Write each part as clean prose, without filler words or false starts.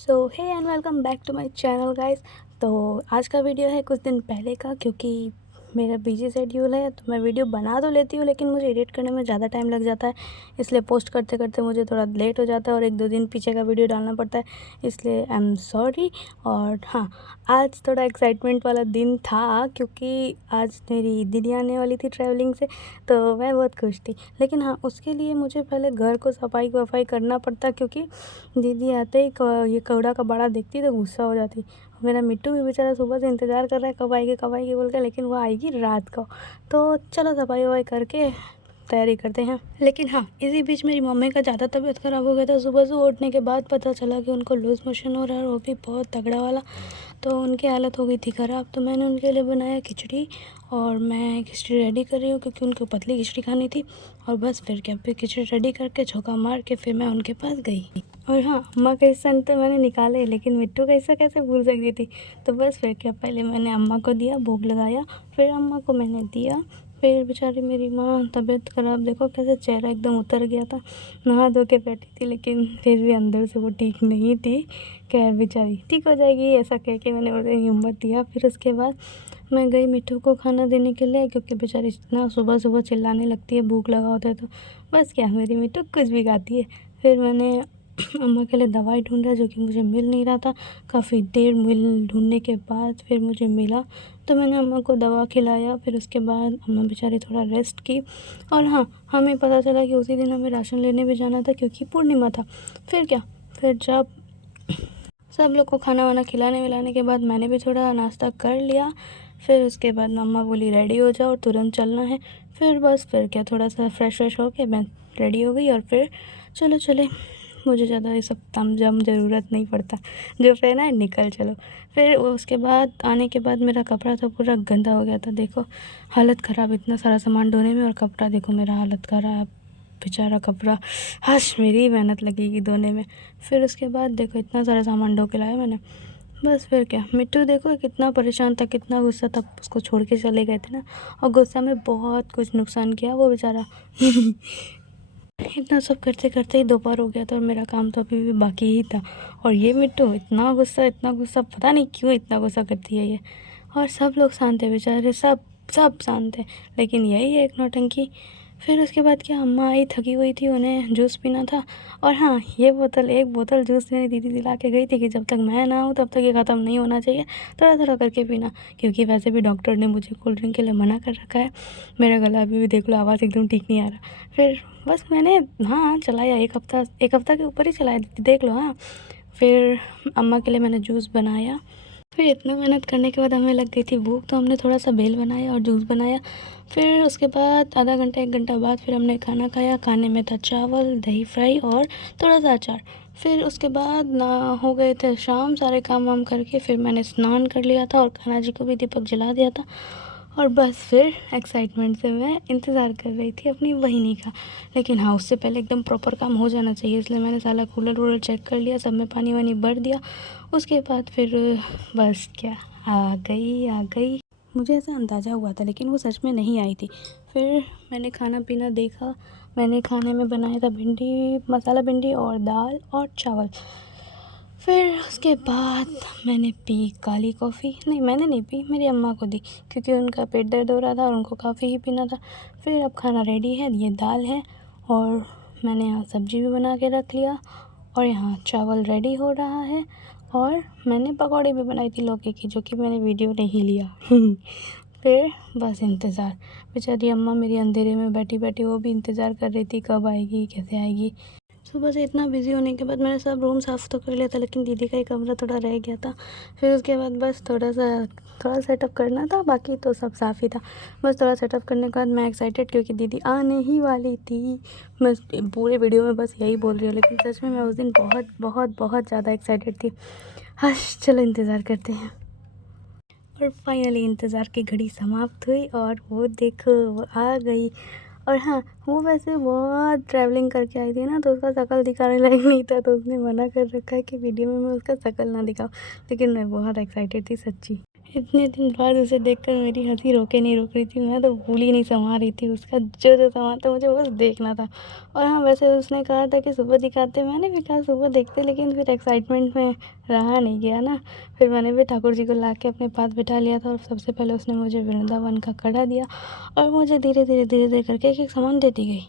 So hey and welcome back to my channel guys. तो आज का वीडियो है कुछ दिन पहले का, क्योंकि मेरा बिजी शेड्यूल है तो मैं वीडियो बना तो लेती हूँ लेकिन मुझे एडिट करने में ज़्यादा टाइम लग जाता है, इसलिए पोस्ट करते करते मुझे थोड़ा लेट हो जाता है और 1-2 दिन पीछे का वीडियो डालना पड़ता है, इसलिए आई एम सॉरी। और हाँ, आज थोड़ा एक्साइटमेंट वाला दिन था क्योंकि आज मेरी दीदी आने वाली थी ट्रैवलिंग से, तो मैं बहुत खुश थी। लेकिन हाँ, उसके लिए मुझे पहले घर को सफाई वफाई करना पड़ता, क्योंकि दीदी आते ही ये कूड़ा का बड़ा देखती तो गुस्सा हो जाती। मेरा मिट्टू भी बेचारा सुबह से इंतज़ार कर रहा है कब आएगी बोल के, लेकिन वो आएगी रात को। तो चलो सफाई वफाई करके तैयारी करते हैं। लेकिन हाँ, इसी बीच मेरी मम्मी का ज़्यादा तबीयत ख़राब हो गया था। सुबह उठने के बाद पता चला कि उनको लूज़ मोशन हो रहा है और वो भी बहुत तगड़ा वाला। तो उनकी हालत हो गई थी ख़राब, तो मैंने उनके लिए बनाया खिचड़ी और मैं खिचड़ी रेडी कर रही हूँ क्योंकि उनको पतली खिचड़ी खानी थी। और बस फिर क्या, फिर खिचड़ी रेडी करके झोंका मार के फिर मैं उनके पास गई। और हाँ, अम्मा का हिस्सा तो मैंने निकाला ही, लेकिन मिट्टू का हिस्सा कैसे भूल सकती थी। तो बस फिर क्या, पहले मैंने अम्मा को दिया, भोग लगाया, फिर अम्मा को मैंने दिया। फिर बेचारी मेरी माँ तबीयत ख़राब, देखो कैसे चेहरा एकदम उतर गया था, नहा धो के बैठी थी, लेकिन फिर भी अंदर से वो ठीक नहीं थी। खैर बेचारी ठीक हो जाएगी ऐसा कह के मैंने उसे हिम्मत दिया। फिर उसके बाद मैं गई मिट्टू को खाना देने के लिए, क्योंकि बेचारी इतना सुबह चिल्लाने लगती है, भूख लगा होता है तो। बस क्या, मेरी मिट्टू कुछ भी खाती है। फिर मैंने अम्मा के लिए दवाई ढूंढा जो कि मुझे मिल नहीं रहा था। काफ़ी देर ढूंढने के बाद फिर मुझे मिला, तो मैंने अम्मा को दवा खिलाया। फिर उसके बाद अम्मा बेचारी थोड़ा रेस्ट की। और हाँ, हमें पता चला कि उसी दिन हमें राशन लेने भी जाना था क्योंकि पूर्णिमा था। फिर क्या, फिर जब सब लोग को खाना वाना खिलाने विलाने के बाद मैंने भी थोड़ा नाश्ता कर लिया। फिर उसके बाद मम्मा बोली रेडी हो जाओ, तुरंत चलना है। फिर बस फिर क्या, थोड़ा सा फ्रेश व्रेश होके मैं रेडी हो गई और फिर चलो चले। मुझे ज़्यादा ये सब तामझाम ज़रूरत नहीं पड़ता, जो पहना है निकल चलो। फिर उसके बाद आने के बाद मेरा कपड़ा तो पूरा गंदा हो गया था, देखो हालत ख़राब, इतना सारा सामान धोने में और कपड़ा देखो मेरा हालत ख़राब, बेचारा कपड़ा। हाश, मेरी मेहनत लगेगी धोने में। फिर उसके बाद देखो इतना सारा सामान ढो के लाया मैंने। बस फिर क्या, मिट्टू देखो कितना परेशान था, कितना गुस्सा था, उसको छोड़ के चले गए थे ना, और गुस्सा में बहुत कुछ नुकसान किया वो बेचारा। इतना सब करते करते ही दोपहर हो गया था और मेरा काम तो अभी भी बाकी ही था। और ये मिट्टू इतना गुस्सा, पता नहीं क्यों इतना गुस्सा करती है ये। और सब लोग शांत थे बेचारे, सब सब शांत थे, लेकिन यही है एक नौटंकी। फिर उसके बाद क्या, अम्मा आई थकी हुई थी, उन्हें जूस पीना था। और हाँ, एक बोतल जूस मेरी दीदी दिला के गई थी कि जब तक मैं ना आऊँ तब तक ये ख़त्म नहीं होना चाहिए, थोड़ा थोड़ा करके पीना, क्योंकि वैसे भी डॉक्टर ने मुझे कोल्ड ड्रिंक के लिए मना कर रखा है। मेरा गला अभी भी देख लो, आवाज़ एकदम ठीक नहीं आ रहा। फिर बस मैंने हाँ चलाया, एक हफ़्ता के ऊपर ही चलाया, देख लो। हाँ, फिर अम्मा के लिए मैंने जूस बनाया। फिर इतना मेहनत करने के बाद हमें लग गई थी भूख, तो हमने थोड़ा सा बेल बनाया और जूस बनाया। फिर उसके बाद आधा घंटा 1 घंटा बाद फिर हमने खाना खाया। खाने में था चावल, दही फ्राई और थोड़ा सा अचार। फिर उसके बाद ना हो गए थे शाम, सारे काम वाम करके फिर मैंने स्नान कर लिया था और कान्हा जी को भी दीपक जला दिया था। और बस फिर एक्साइटमेंट से मैं इंतज़ार कर रही थी अपनी बहिनी का। लेकिन हाँ, उससे पहले एकदम प्रॉपर काम हो जाना चाहिए, इसलिए मैंने सारा कूलर वूलर चेक कर लिया, सब में पानी वानी भर दिया। उसके बाद फिर बस क्या, आ गई। मुझे ऐसा अंदाज़ा हुआ था लेकिन वो सच में नहीं आई थी। फिर मैंने खाना पीना देखा। मैंने खाने में बनाया था भिंडी, मसाला भिंडी और दाल और चावल। फिर उसके बाद मैंने पी काली कॉफ़ी, नहीं मैंने नहीं पी, मेरी अम्मा को दी, क्योंकि उनका पेट दर्द हो रहा था और उनको काफ़ी ही पीना था। फिर अब खाना रेडी है, ये दाल है और मैंने यहाँ सब्ज़ी भी बना के रख लिया और यहाँ चावल रेडी हो रहा है। और मैंने पकौड़े भी बनाई थी लौकी की, जो कि मैंने वीडियो नहीं लिया। फिर बस इंतज़ार, बेचारी अम्मा मेरी अंधेरे में बैठी बैठी वो भी इंतज़ार कर रही थी कब आएगी, कैसे आएगी। सुबह से इतना बिज़ी होने के बाद मैंने सब रूम साफ़ तो कर लिया था, लेकिन दीदी का ही कमरा थोड़ा रह गया था। फिर उसके बाद बस थोड़ा सेटअप करना था, बाकी तो सब साफ़ ही था। बस थोड़ा सेटअप करने के बाद मैं एक्साइटेड, क्योंकि दीदी आने ही वाली थी। मैं पूरे वीडियो में बस यही बोल रही हूँ, लेकिन सच में मैं उस दिन बहुत बहुत बहुत ज़्यादा एक्साइटेड थी। हश, चलो इंतज़ार करते हैं। और फाइनली इंतज़ार की घड़ी समाप्त हुई और वो देखो वो आ गई। और हाँ, वो वैसे बहुत ट्रैवलिंग करके आई थी ना, तो उसका शक्ल दिखाने लायक नहीं था, तो उसने मना कर रखा है कि वीडियो में मैं उसका शक्ल ना दिखाऊं। लेकिन मैं बहुत एक्साइटेड थी सच्ची। इतने दिन बाद उसे देखकर मेरी हँसी रोके नहीं रुक रही थी। मैं तो भूल ही नहीं समा रही थी उसका जो सामान था, मुझे बस देखना था। और हाँ, वैसे उसने कहा था कि सुबह दिखाते, मैंने भी कहा सुबह देखते, लेकिन फिर एक्साइटमेंट में रहा नहीं गया ना। फिर मैंने भी ठाकुर जी को ला के अपने पास बिठा लिया था और सबसे पहले उसने मुझे वृंदावन का कड़ा दिया और मुझे धीरे धीरे करके एक एक सामान देती गई।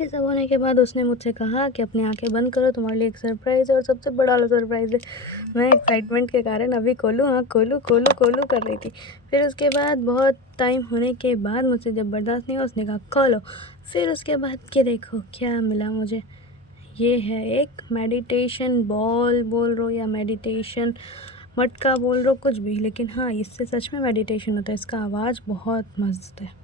ये सब होने के बाद उसने मुझसे कहा कि अपनी आंखें बंद करो, तुम्हारे लिए एक सरप्राइज़ है और सबसे बड़ा वाला सरप्राइज़ है। मैं एक्साइटमेंट के कारण अभी खोलूँ, हाँ खोलूँ खोलूँ खोलूँ कर रही थी। फिर उसके बाद बहुत टाइम होने के बाद मुझसे जब बर्दाश्त नहीं हुआ, उसने कहा खोलो। फिर उसके बाद के देखो क्या मिला मुझे। ये है एक मेडिटेशन बॉल बोल रो या मेडिटेशन मटका बोल रो, कुछ भी, लेकिन हाँ इससे सच में मेडिटेशन होता है। इसका आवाज़ बहुत मस्त है।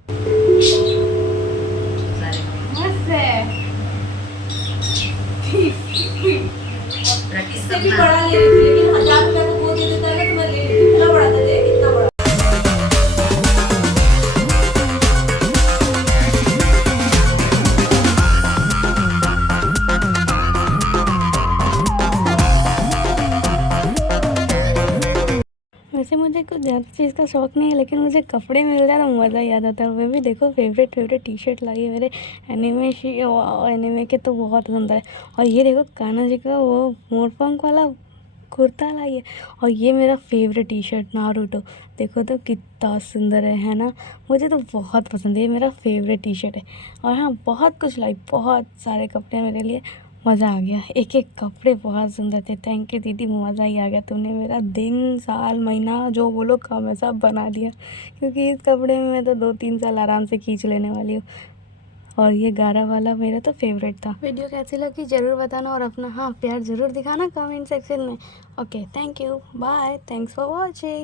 इससे भी बड़ा ले लेती, लेकिन 1000 रुपया तो वो दे देता है ना, तो मैं ले लेती। कितना बड़ा था, देख कितना बड़ा। वैसे मुझे कुछ ज़्यादा चीज़ का शौक़ नहीं है, लेकिन मुझे कपड़े मिल जाए तो मज़ा ही आ जाता है। मैं भी देखो फेवरेट टी शर्ट लाई है मेरे एनिमे के, तो बहुत पसंद है। और ये देखो कान्हा जी का वो मोरपंख वाला कुर्ता लाई है। और ये मेरा फेवरेट टी शर्ट नारुतो, देखो तो कितना सुंदर है ना। मुझे तो बहुत पसंद है, ये मेरा फेवरेट टी शर्ट है। और हाँ, बहुत कुछ लाई, बहुत सारे कपड़े मेरे लिए। मज़ा आ गया, एक एक कपड़े बहुत सुंदर थे। थैंक यू दीदी, मज़ा ही आ गया। तुमने मेरा दिन साल महीना जो बोलो कम है सब बना दिया, क्योंकि इस कपड़े में मैं तो 2-3 साल आराम से खींच लेने वाली हूँ। और ये गारा वाला मेरा तो फेवरेट था। वीडियो कैसी लगी ज़रूर बताना और अपना हाँ प्यार ज़रूर दिखाना कमेंट सेक्शन में। Okay, thank you, bye, thanks for watching.